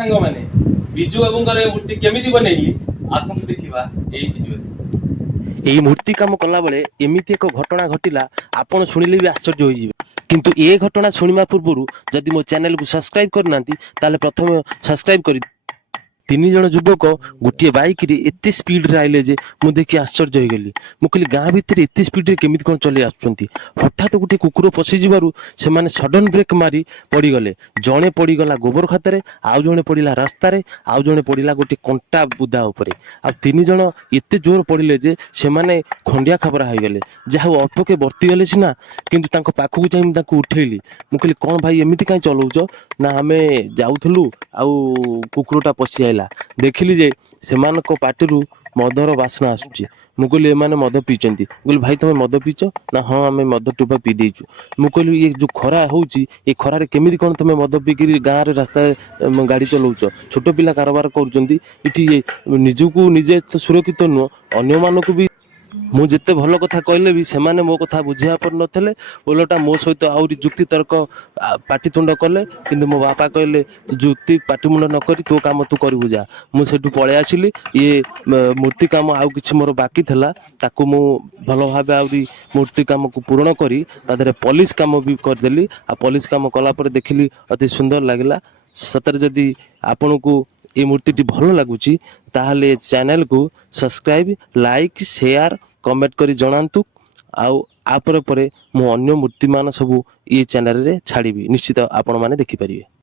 ସାଙ୍ଗମାନେ ବିଜୁ ବାବୁଙ୍କର ଏ ମୂର୍ତ୍ତି କେମିତି ବନେଇଲି ଆସନ୍ତୁ ଦେଖିବା ଏଇ ଭିଡିଓରେ। ଏହି ମୂର୍ତ୍ତି କାମ କଲାବେଳେ ଏମିତି ଏକ ଘଟଣା ଘଟିଲା, ଆପଣ ଶୁଣିଲେ ବି ଆଶ୍ଚର୍ଯ୍ୟ ହୋଇଯିବେ। କିନ୍ତୁ ଏ ଘଟଣା ଶୁଣିବା ପୂର୍ବରୁ ଯଦି ମୋ ଚ୍ୟାନେଲକୁ ସବସ୍କ୍ରାଇବ କରିନାହାନ୍ତି ତାହେଲେ ପ୍ରଥମେ ସବସ୍କ୍ରାଇବ କରି। ତିନି ଜଣ ଯୁବକ ଗୋଟିଏ ବାଇକରେ ଏତେ ସ୍ପିଡରେ ଆଇଲେ ଯେ ମୁଁ ଦେଖି ଆଶ୍ଚର୍ଯ୍ୟ ହୋଇଗଲି। ମୁଁ କହିଲି ଗାଁ ଭିତରେ ଏତେ ସ୍ପିଡରେ କେମିତି କ'ଣ ଚଲେଇ ଆସୁଛନ୍ତି। ହଠାତ୍ ଗୋଟିଏ କୁକୁର ପଶିଯିବାରୁ ସେମାନେ ସଡନ ବ୍ରେକ୍ ମାରି ପଡ଼ିଗଲେ। ଜଣେ ପଡ଼ିଗଲା ଗୋବର ଖାତରେ, ଆଉ ଜଣେ ପଡ଼ିଲା ରାସ୍ତାରେ, ଆଉ ଜଣେ ପଡ଼ିଲା ଗୋଟିଏ କଣ୍ଟା ବୁଦା ଉପରେ। ଆଉ ତିନି ଜଣ ଏତେ ଜୋର ପଡ଼ିଲେ ଯେ ସେମାନେ ଖଣ୍ଡିଆ ଖାବରା ହୋଇଗଲେ। ଯାହା ହଉ ଅଳ୍ପକେ ବର୍ତ୍ତିଗଲେ ସିନା, କିନ୍ତୁ ତାଙ୍କ ପାଖକୁ ଯାଇ ମୁଁ ତାଙ୍କୁ ଉଠେଇଲି। ମୁଁ କହିଲି କ'ଣ ଭାଇ ଏମିତି କାହିଁ ଚଲଉଛ? ନା ଆମେ ଯାଉଥିଲୁ ଆଉ କୁକୁରଟା ପଶି ଆଇଲା। ଦେଖିଲି ଯେ ସେମାନଙ୍କ ପାଟିରୁ ମଦର ବାସ୍ନା ଆସୁଛି। ମୁଁ କହିଲି ଏମାନେ ମଦ ପିଇଛନ୍ତି। ମୁଁ କହିଲି ଭାଇ ତମେ ମଦ ପିଇଛ? ନା ହଁ ଆମେ ମଦ ଟୋପା ପିଇ ଦେଇଛୁ। ମୁଁ କହିଲି ଏ ଯୋଉ ଖରା ହଉଛି ଏ ଖରାରେ କେମିତି କ'ଣ ତମେ ମଦ ପିଇକିରି ଗାଁରେ ରାସ୍ତାରେ ଗାଡ଼ି ଚଲଉଛ? ଛୋଟ ପିଲା କାରବାର କରୁଛନ୍ତି ଏଠି, ନିଜକୁ ନିଜେ ତ ସୁରକ୍ଷିତ ନୁହଁ, ଅନ୍ୟମାନଙ୍କୁ ବି। ମୁଁ ଯେତେ ଭଲ କଥା କହିଲେ ବି ସେମାନେ ମୋ କଥା ବୁଝିବା પર ନଥିଲେ, ଓଲଟା ମୋ ସହିତ ଆହୁରି ଯୁକ୍ତି ତର୍କ ପାଟିତୁଣ୍ଡ କଲେ। କିନ୍ତୁ ମୋ ବାପା କହିଲେ ଯୁକ୍ତି ପାଟିମୁଣ୍ଡ ନ କରି ତୋ କାମ ତୁ କରିବୁ ଯା। ମୁଁ ସେଠୁ ପଳେଇ ଆସିଲି। ଇଏ ମୂର୍ତ୍ତି କାମ ଆଉ କିଛି ମୋର ବାକି ଥିଲା, ତାକୁ ମୁଁ ଭଲ ଭାବେ ଆହୁରି ମୂର୍ତ୍ତି କାମକୁ ପୂରଣ କରି ତା ଦେହରେ ପଲିସ କାମ ବି କରିଦେଲି। ଆଉ ପଲିସ କାମ କଲା ପରେ ଦେଖିଲି ଅତି ସୁନ୍ଦର ଲାଗିଲା। ସତରେ ଯଦି ଆପଣଙ୍କୁ ଏ ମୂର୍ତ୍ତିଟି ଭଲ ଲାଗୁଛି ତାହେଲେ ଚ୍ୟାନେଲକୁ ସବସ୍କ୍ରାଇବ, ଲାଇକ୍, ସେୟାର, କମେଣ୍ଟ କରି ଜଣାନ୍ତୁ। ଆଉ ପରେ ମୁଁ ଅନ୍ୟ ମୂର୍ତ୍ତିମାନ ସବୁ ଏ ଚ୍ୟାନେଲରେ ଛାଡ଼ିବି, ନିଶ୍ଚିତ ଆପଣମାନେ ଦେଖିପାରିବେ।